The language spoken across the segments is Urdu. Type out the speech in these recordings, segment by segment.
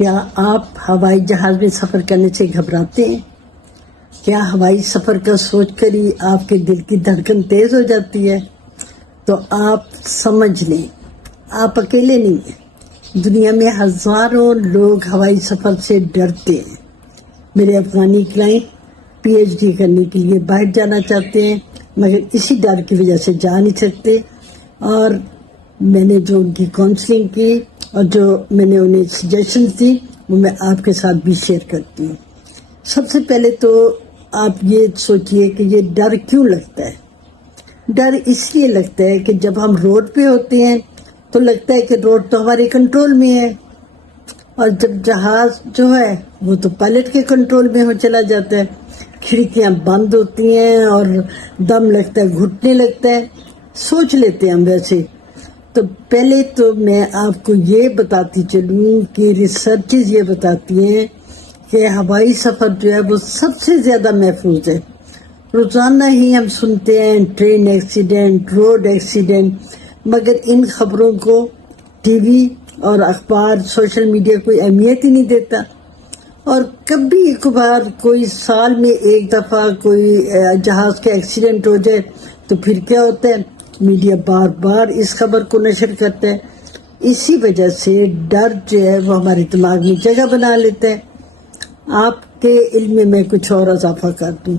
کیا آپ ہوائی جہاز میں سفر کرنے سے گھبراتے ہیں؟ کیا ہوائی سفر کا سوچ کر ہی آپ کے دل کی دھڑکن تیز ہو جاتی ہے؟ تو آپ سمجھ لیں، آپ اکیلے نہیں ہیں۔ دنیا میں ہزاروں لوگ ہوائی سفر سے ڈرتے ہیں۔ میرے افغانی کلائنٹ پی ایچ ڈی کرنے کے لیے باہر جانا چاہتے ہیں، مگر اسی ڈر کی وجہ سے جا نہیں سکتے۔ اور میں نے جو ان کی کاؤنسلنگ کی اور جو میں نے انہیں سجیشنز دی وہ میں آپ کے ساتھ بھی شیئر کرتی ہوں۔ سب سے پہلے تو آپ یہ سوچئے کہ یہ ڈر کیوں لگتا ہے۔ ڈر اس لیے لگتا ہے کہ جب ہم روڈ پہ ہوتے ہیں تو لگتا ہے کہ روڈ تو ہمارے کنٹرول میں ہے، اور جب جہاز جو ہے وہ تو پائلٹ کے کنٹرول میں ہو چلا جاتا ہے۔ کھڑکیاں بند ہوتی ہیں اور دم لگتا ہے، گھٹنے لگتا ہے، سوچ لیتے ہیں ہم ویسے۔ تو پہلے تو میں آپ کو یہ بتاتی چلوں کہ ریسرچز یہ بتاتی ہیں کہ ہوائی سفر جو ہے وہ سب سے زیادہ محفوظ ہے۔ روزانہ ہی ہم سنتے ہیں ٹرین ایکسیڈنٹ، روڈ ایکسیڈنٹ، مگر ان خبروں کو ٹی وی اور اخبار، سوشل میڈیا کوئی اہمیت ہی نہیں دیتا۔ اور کبھی کبھار کوئی سال میں ایک دفعہ کوئی جہاز کا ایکسیڈنٹ ہو جائے تو پھر کیا ہوتا ہے، میڈیا بار بار اس خبر کو نشر کرتا ہے۔ اسی وجہ سے ڈر جو ہے وہ ہمارے دماغ میں جگہ بنا لیتا ہے۔ آپ کے علم میں میں کچھ اور اضافہ کر دوں۔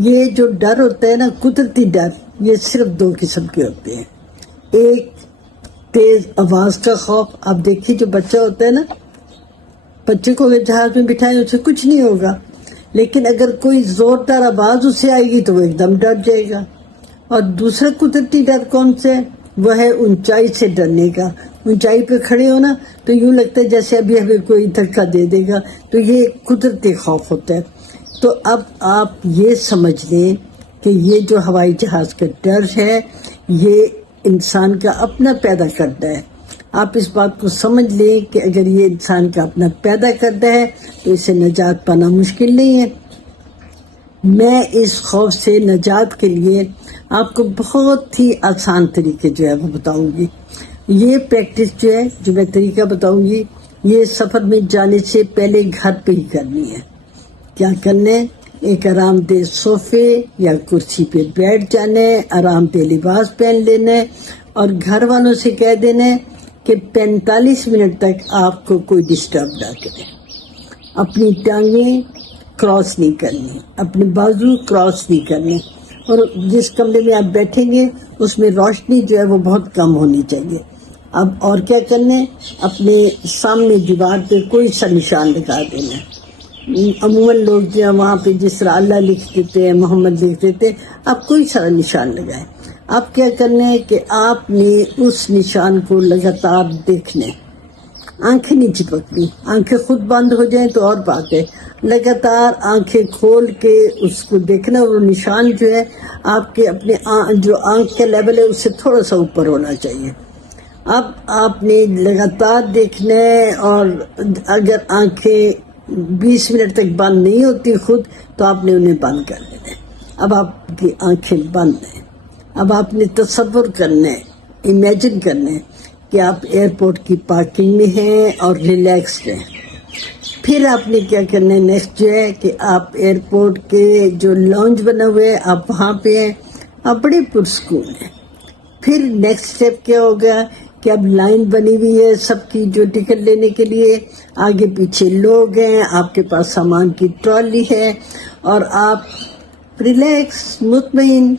یہ جو ڈر ہوتا ہے نا، قدرتی ڈر، یہ صرف دو قسم کے ہوتے ہیں۔ ایک تیز آواز کا خوف۔ آپ دیکھیے جو بچہ ہوتا ہے نا، بچے کو اگر جہاز میں بٹھائیں اسے کچھ نہیں ہوگا، لیکن اگر کوئی زوردار آواز اسے آئے گی تو وہ ایک دم ڈر جائے گا۔ اور دوسرا قدرتی ڈر کون سے؟ وہ ہے اونچائی سے ڈرنے کا۔ اونچائی پہ کھڑے ہونا تو یوں لگتا ہے جیسے ابھی ہمیں کوئی دھکا دے دے گا، تو یہ قدرتی خوف ہوتا ہے۔ تو اب آپ یہ سمجھ لیں کہ یہ جو ہوائی جہاز کا ڈر ہے یہ انسان کا اپنا پیدا کرتا ہے۔ آپ اس بات کو سمجھ لیں کہ اگر یہ انسان کا اپنا پیدا کرتا ہے تو اسے نجات پانا مشکل نہیں ہے۔ میں اس خوف سے نجات کے لیے آپ کو بہت ہی آسان طریقے جو ہے وہ بتاؤں گی۔ یہ پریکٹس جو ہے، جو میں طریقہ بتاؤں گی، یہ سفر میں جانے سے پہلے گھر پہ ہی کرنی ہے۔ کیا کرنا ہے؟ ایک آرام دہ صوفے یا کرسی پہ بیٹھ جانا ہے، آرام دہ لباس پہن لینا ہے، اور گھر والوں سے کہہ دینا ہے کہ 45 منٹ تک آپ کو کوئی ڈسٹرب نہ کرے۔ اپنی ٹانگیں کراس نہیں کرنی، اپنے بازو کراس نہیں کرنے، اور جس کمرے میں آپ بیٹھیں گے اس میں روشنی جو ہے وہ بہت کم ہونی چاہیے۔ اب اور کیا کرنا ہے؟ اپنے سامنے دیوار پہ کوئی سا نشان لگا دینا ہے۔ عموماً لوگ جو ہے وہاں پہ جس طرح اللہ لکھ دیتے ہیں، محمد لکھ دیتے ہیں، آپ کوئی سا نشان لگائیں۔ آپ کیا کرنا ہے کہ آپ نے اس نشان کو لگاتار دیکھنا ہے، آنکھیں نہیں چپکنی۔ آنکھیں خود بند ہو جائیں تو اور بات ہے، لگاتار آنکھیں کھول کے اس کو دیکھنا۔ وہ نشان جو ہے آپ کے اپنے جو آنکھ کا لیول ہے اس سے تھوڑا سا اوپر ہونا چاہیے۔ اب آپ نے لگاتار دیکھنا ہے، اور اگر آنکھیں 20 منٹ تک بند نہیں ہوتی خود تو آپ نے انہیں بند کر دینا ہے۔ اب آپ کی آنکھیں بند ہیں۔ اب آپ نے تصور کرنا ہے، امیجن کرنا ہے کہ آپ ایئرپورٹ کی پارکنگ میں ہیں اور ریلیکسڈ ہیں۔ پھر آپ نے کیا کرنا ہے نیکسٹ جو ہے کہ آپ ایئرپورٹ کے جو لاؤنج بنا ہوا ہے آپ وہاں پہ ہیں، آپ بڑے پرسکون ہیں۔ پھر نیکسٹ اسٹیپ کیا ہوگا کہ اب لائن بنی ہوئی ہے سب کی جو ٹکٹ لینے کے لیے، آگے پیچھے لوگ ہیں، آپ کے پاس سامان کی ٹرالی ہے، اور آپ ریلیکس مطمئن،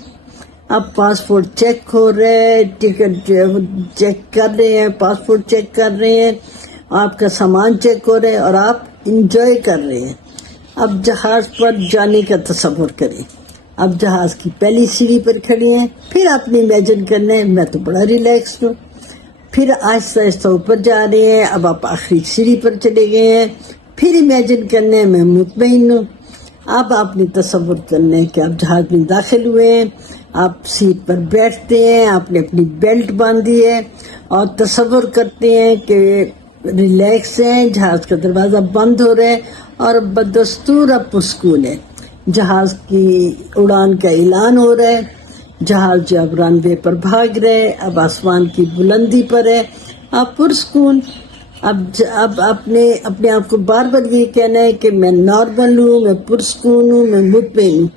آپ پاسپورٹ چیک ہو رہے ہیں، ٹکٹ جو ہے وہ چیک کر رہے ہیں، پاسپورٹ چیک کر رہے ہیں، آپ کا سامان چیک ہو رہا ہے، اور آپ انجوائے کر رہے ہیں۔ اب جہاز پر جانے کا تصور کریں۔ اب جہاز کی پہلی سیڑھی پر کھڑے ہیں، پھر آپ نے امیجن کرنا ہے میں تو بڑا ریلیکسڈ ہوں۔ پھر آہستہ آہستہ اوپر جا رہے ہیں، اب آپ آخری سیڑھی پر چلے گئے ہیں، پھر امیجن کرنا ہے میں مطمئن ہوں۔ اب آپ نے تصور کرنا ہے کہ آپ جہاز میں داخل ہوئے ہیں، آپ سیٹ پر بیٹھتے ہیں، آپ نے اپنی بیلٹ باندھی ہے، اور تصور کرتے ہیں کہ ریلیکس ہیں، جہاز کا دروازہ بند ہو رہا ہے، اور بدستور آپ پرسکون ہے۔ جہاز کی اڑان کا اعلان ہو رہا ہے، جہاز جو اب رن وے پر بھاگ رہے، اب آسمان کی بلندی پر ہے، آپ پرسکون۔ اب اپنے آپ کو بار بار یہ کہنا ہے کہ میں نارمل ہوں، میں پرسکون ہوں، میں مطمئن ہوں۔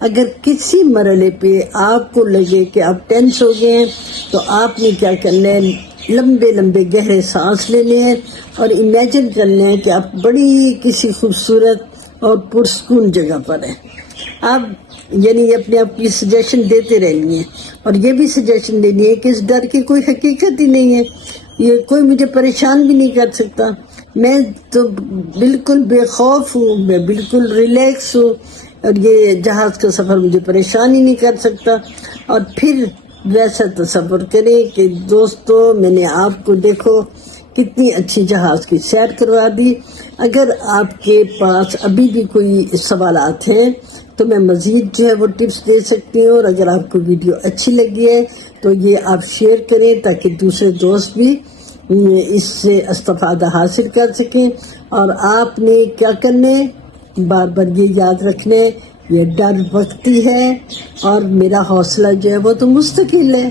اگر کسی مرحلے پہ آپ کو لگے کہ آپ ٹینس ہو گئے ہیں تو آپ نے کیا کرنا ہے، لمبے لمبے گہرے سانس لینے ہیں اور امیجن کرنا ہے کہ آپ بڑی کسی خوبصورت اور پرسکون جگہ پر ہیں۔ آپ یعنی اپنے آپ کی سجیشن دیتے رہنی ہے اور یہ بھی سجیشن دینی ہے کہ اس ڈر کی کوئی حقیقت ہی نہیں ہے، یہ کوئی مجھے پریشان بھی نہیں کر سکتا، میں تو بالکل بے خوف ہوں، میں بالکل ریلیکس ہوں اور یہ جہاز کا سفر مجھے پریشان ہی نہیں کر سکتا۔ اور پھر ویسا تصور کریں کہ دوستو میں نے آپ کو دیکھو کتنی اچھی جہاز کی سیر کروا دی۔ اگر آپ کے پاس ابھی بھی کوئی سوالات ہیں تو میں مزید جو ہے وہ ٹپس دے سکتی ہوں، اور اگر آپ کو ویڈیو اچھی لگی ہے تو یہ آپ شیئر کریں تاکہ دوسرے دوست بھی اس سے استفادہ حاصل کر سکیں۔ اور آپ نے کیا کرنے، بار بار یہ یاد رکھنے، یہ ڈر وقتی ہے اور میرا حوصلہ جو ہے وہ تو مستقل ہے۔